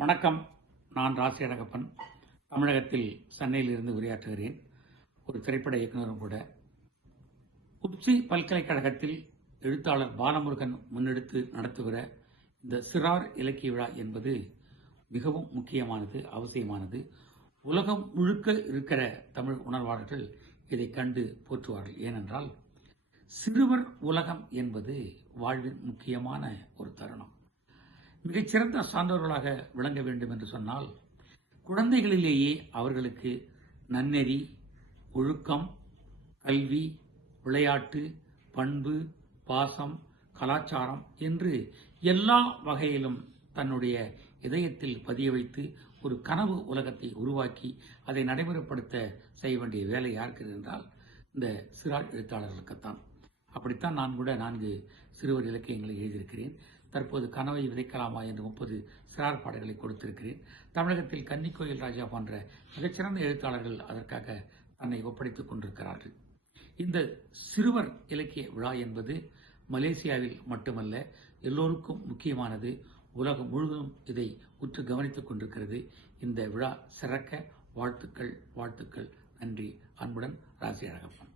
வணக்கம். நான் ராசி அழகப்பன் தமிழகத்தில் சென்னையில் இருந்து உரையாற்றுகிறேன். ஒரு திரைப்பட இயக்குனரும் கூட. உச்சி பல்கலைக்கழகத்தில் எழுத்தாளர் பாலமுருகன் முன்னெடுத்து நடத்துகிற இந்த சிறார் இலக்கிய விழா என்பது மிகவும் முக்கியமானது அவசியமானது. உலகம் முழுக்க இருக்கிற தமிழ் உணர்வாளர்கள் இதை கண்டு போற்றுவார்கள். ஏனென்றால் சிறுவர் உலகம் என்பது வாழ்வின் முக்கியமான ஒரு தருணம். மிகச்சிறந்த சான்றோர்களாக விளங்க வேண்டும் என்று சொன்னால் குழந்தைகளிலேயே அவர்களுக்கு நன்னெறி ஒழுக்கம் கல்வி விளையாட்டு பண்பு பாசம் கலாச்சாரம் என்று எல்லா வகையிலும் தன்னுடைய இதயத்தில் பதிய வைத்து ஒரு கனவு உலகத்தை உருவாக்கி அதை நடைமுறைப்படுத்த செய்ய வேண்டிய வேலை யாருக்கு என்றால் இந்த சிறார் எழுத்தாளர்களுக்குத்தான். அப்படித்தான் நான் கூட நான்கு சிறுவர் இலக்கியங்களை எழுதியிருக்கிறேன். தற்போது கனவை விதைக்கலாமா என்று முப்பது சிறார் பாடல்களை கொடுத்திருக்கிறேன். தமிழகத்தில் கன்னிக்கோயில் ராஜா போன்ற மிகச்சிறந்த எழுத்தாளர்கள் அதற்காக தன்னை ஒப்படைத்துக் கொண்டிருக்கிறார்கள். இந்த சிறுவர் இலக்கிய விழா என்பது மலேசியாவில் மட்டுமல்ல எல்லோருக்கும் முக்கியமானது. உலகம் முழுவதும் இதை உற்று கவனித்துக் கொண்டிருக்கிறது. இந்த விழா சிறக்க வாழ்த்துக்கள் வாழ்த்துக்கள். நன்றி. அன்புடன் ராசி அழகப்பன்.